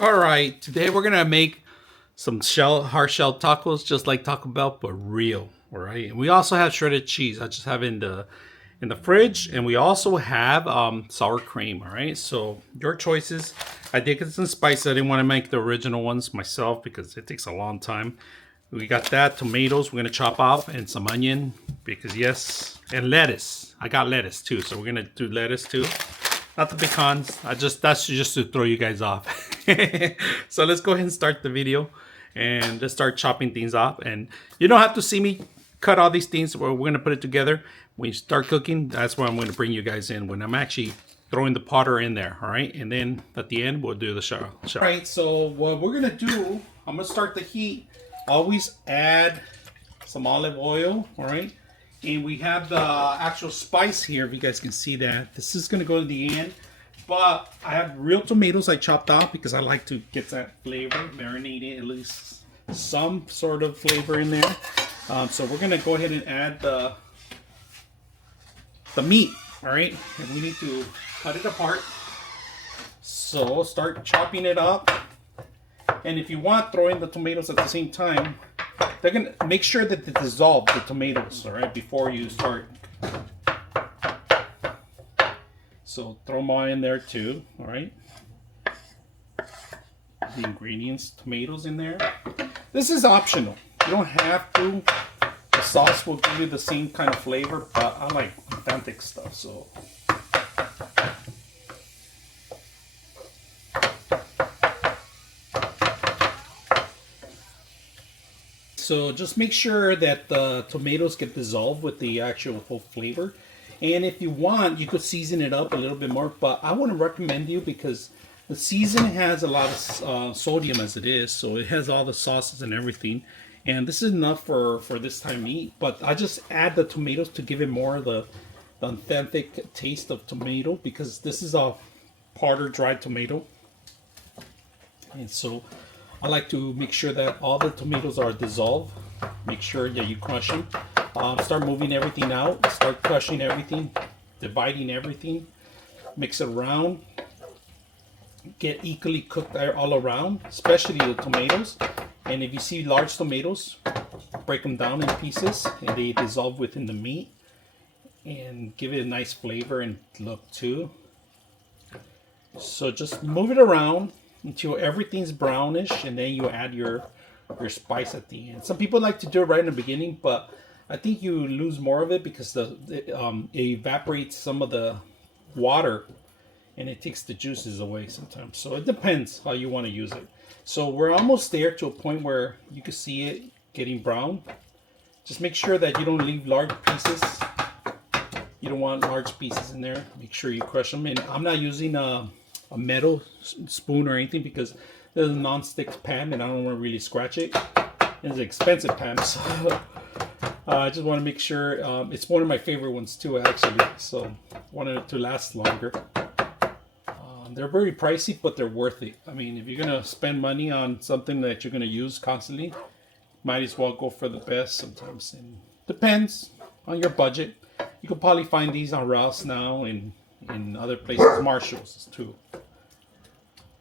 All right, today we're gonna make some hard shell tacos, just like Taco Bell, but real. All right, and we also have shredded cheese. I just have in the fridge, and we also have sour cream. All right, so your choices. I did get some spice. I didn't want to make the original ones myself because it takes a long time. We got that tomatoes. We're gonna chop off and some onion because yes, and lettuce. I got lettuce too, so we're gonna do lettuce too. Not the pecans. That's just to throw you guys off. So let's go ahead and start the video, and let's start chopping things off. And you don't have to see me cut all these things. We're gonna put it together. When you start cooking, that's where I'm gonna bring you guys in when I'm actually throwing the powder in there. All right, and then at the end we'll do the shell. All right. So what we're gonna do, I'm gonna start the heat. Always add some olive oil. All right. And we have the actual spice here, if you guys can see that. This is going to go to the end. But I have real tomatoes I chopped out because I like to get that flavor, marinating at least some sort of flavor in there. So we're going to go ahead and add the meat, all right? And we need to cut it apart. So start chopping it up. And if you want, throw in the tomatoes at the same time. They're gonna make sure that they dissolve the tomatoes, all right, before you start. So throw them all in there too, all right. The ingredients, tomatoes in there. This is optional. You don't have to. The sauce will give you the same kind of flavor, but I like authentic stuff, so. So just make sure that the tomatoes get dissolved with the actual whole flavor. And if you want, you could season it up a little bit more, but I wouldn't recommend you because the seasoning has a lot of sodium as it is, so it has all the sauces and everything. And this is enough for this time meat, but I just add the tomatoes to give it more of the authentic taste of tomato because this is a powder dried tomato. And so I like to make sure that all the tomatoes are dissolved. Make sure that you crush them. Start moving everything out. Start crushing everything, dividing everything. Mix it around. Get equally cooked all around, especially the tomatoes. And if you see large tomatoes, break them down in pieces and they dissolve within the meat. And give it a nice flavor and look too. So just move it around until everything's brownish, and then you add your spice at the end. Some people like to do it right in the beginning, but I think you lose more of it because it evaporates some of the water and it takes the juices away sometimes. So it depends how you want to use it. So we're almost there to a point where you can see it getting brown. Just make sure that you don't leave large pieces. You don't want large pieces in there. Make sure you crush them. And I'm not using a metal spoon or anything because there's a non-stick pan and I don't want to really scratch it. It's an expensive pan, so I just want to make sure. It's one of my favorite ones too, actually, so I wanted it to last longer. They're very pricey, but they're worth it. I mean, if you're gonna spend money on something that you're gonna use constantly, might as well go for the best sometimes. And depends on your budget. You can probably find these on Rouse now and in other places, Marshalls too.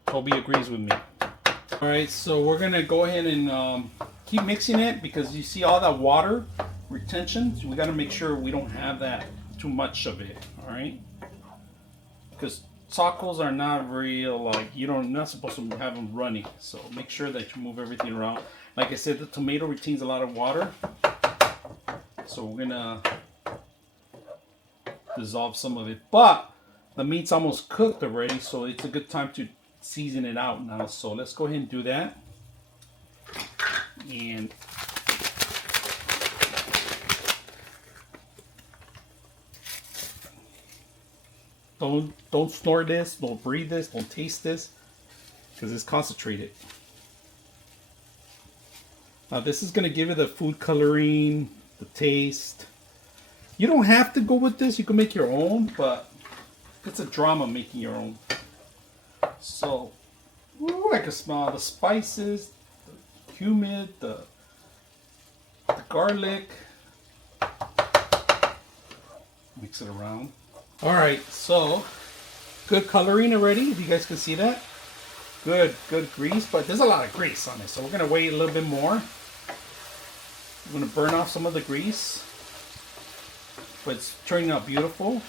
Toby agrees with me. All right, so we're gonna go ahead and keep mixing it because you see all that water retention. So we got to make sure we don't have that too much of it. All right, because tacos are not real. Like not supposed to have them runny. So make sure that you move everything around. Like I said, the tomato retains a lot of water, so we're gonna dissolve some of it, but the meat's almost cooked already, so it's a good time to season it out now. So let's go ahead and do that. And don't snort this, don't breathe this, don't taste this, because it's concentrated. Now this is gonna give it the food coloring, the taste. You don't have to go with this, you can make your own, but it's a drama making your own. So, ooh, I can smell the spices, the cumin, the garlic. Mix it around. All right, so good coloring already, if you guys can see that. Good grease, but there's a lot of grease on it, so we're gonna wait a little bit more. I'm gonna burn off some of the grease, but it's turning out beautiful,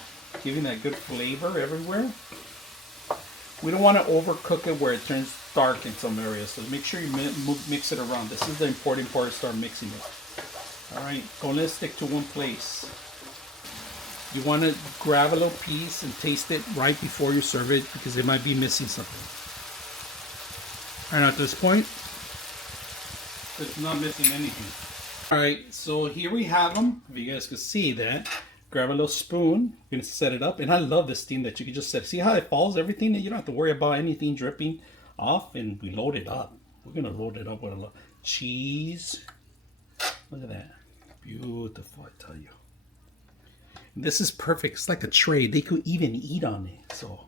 giving that good flavor everywhere. We don't want to overcook it where it turns dark in some areas, so make sure you mix it around. This is the important part, start mixing it. All right, don't let it stick to one place. You want to grab a little piece and taste it right before you serve it because it might be missing something. And at this point, it's not missing anything. All right, so here we have them. If you guys can see that, grab a little spoon. You're gonna set it up, and I love this thing that you can just set. See how it falls, everything, and you don't have to worry about anything dripping off. And we load it up. We're gonna load it up with a lot cheese. Look at that, beautiful, I tell you. This is perfect. It's like a tray. They could even eat on it. So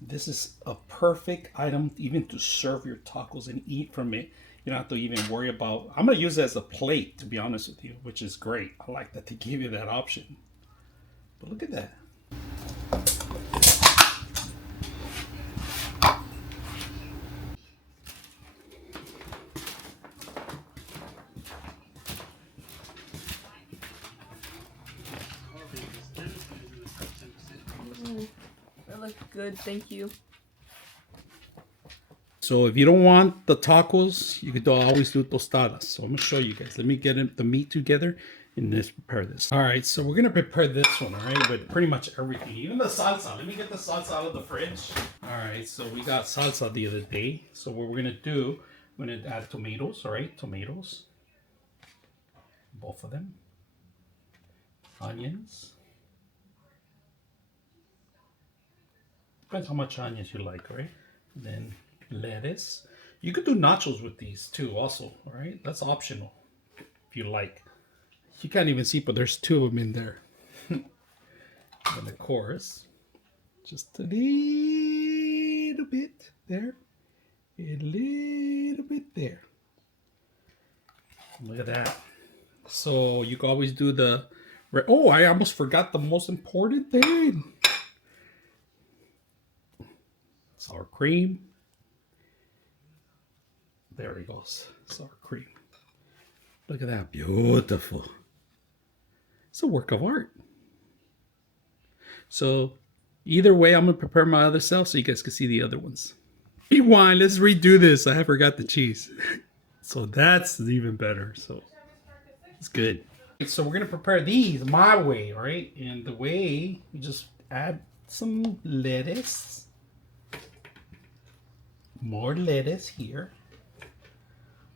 this is a perfect item even to serve your tacos and eat from it. You don't have to even worry about. I'm gonna use it as a plate, to be honest with you, which is great. I like that they give you that option. But look at that. That looks good, thank you. So if you don't want the tacos, you could always do tostadas. So I'm gonna show you guys. Let me get the meat together and let's prepare this. All right, so we're gonna prepare this one, all right, with pretty much everything, even the salsa. Let me get the salsa out of the fridge. All right, so we got salsa the other day. So what we're gonna do, we're gonna add tomatoes, all right, tomatoes, both of them, onions. Depends how much onions you like, right? And then lettuce. You could do nachos with these too also, all right? That's optional if you like. You can't even see, but there's two of them in there. And of course, just a little bit there. A little bit there. Look at that. So you can always do the... Oh, I almost forgot the most important thing. Sour cream. There he goes. Sour cream. Look at that. Beautiful. It's a work of art. So either way, I'm going to prepare my other self so you guys can see the other ones. Rewind. Let's redo this. I forgot the cheese. So that's even better. So it's good. So we're going to prepare these my way, right? And the way, you just add some lettuce. More lettuce here.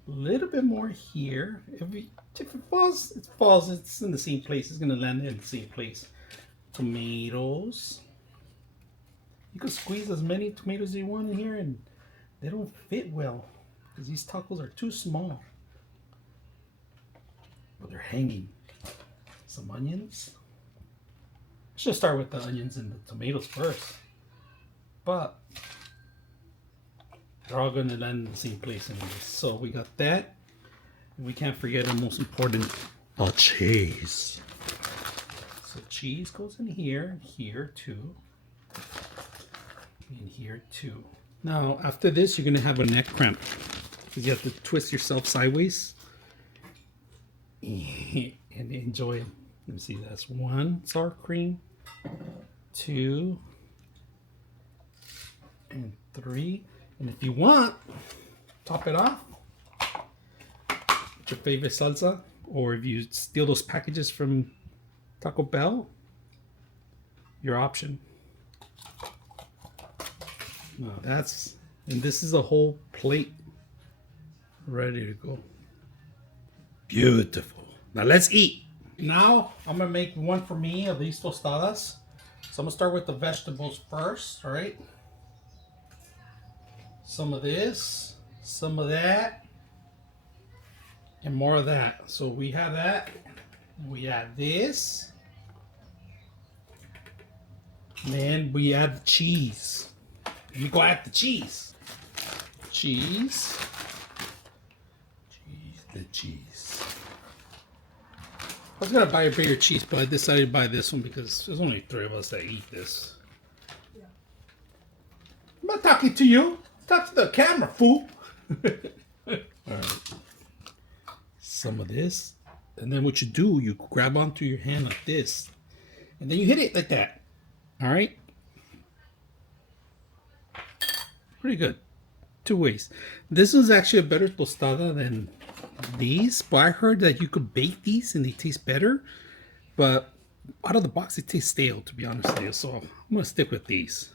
A little bit more here. If it falls, it falls. It's in the same place. It's gonna land in the same place. Tomatoes. You can squeeze as many tomatoes as you want in here, and they don't fit well because these tacos are too small. But they're hanging. Some onions. I should start with the onions and the tomatoes first, but they're all going to land in the same place anyways. So we got that. And we can't forget the most important, cheese. So cheese goes in here, here too, and here too. Now after this, you're going to have a neck cramp because you have to twist yourself sideways and enjoy it. Let me see. That's 1 sour cream, 2, and 3. And if you want, top it off with your favorite salsa, or if you steal those packages from Taco Bell, your option. No, and this is a whole plate ready to go. Beautiful. Now let's eat. Now I'm gonna make one for me of these tostadas. So I'm gonna start with the vegetables first, all right? Some of this, some of that, and more of that. So we have that, we add this, and then we add the cheese. You go add the cheese. Cheese. The cheese. I was gonna buy a bigger cheese, but I decided to buy this one because there's only 3 of us that eat this. I'm not talking to you. Talk to the camera, fool. All right. Some of this. And then what you do, you grab onto your hand like this. And then you hit it like that. All right? Pretty good. 2 ways. This is actually a better tostada than these. But I heard that you could bake these and they taste better. But out of the box, it tastes stale, to be honest with you. So I'm going to stick with these.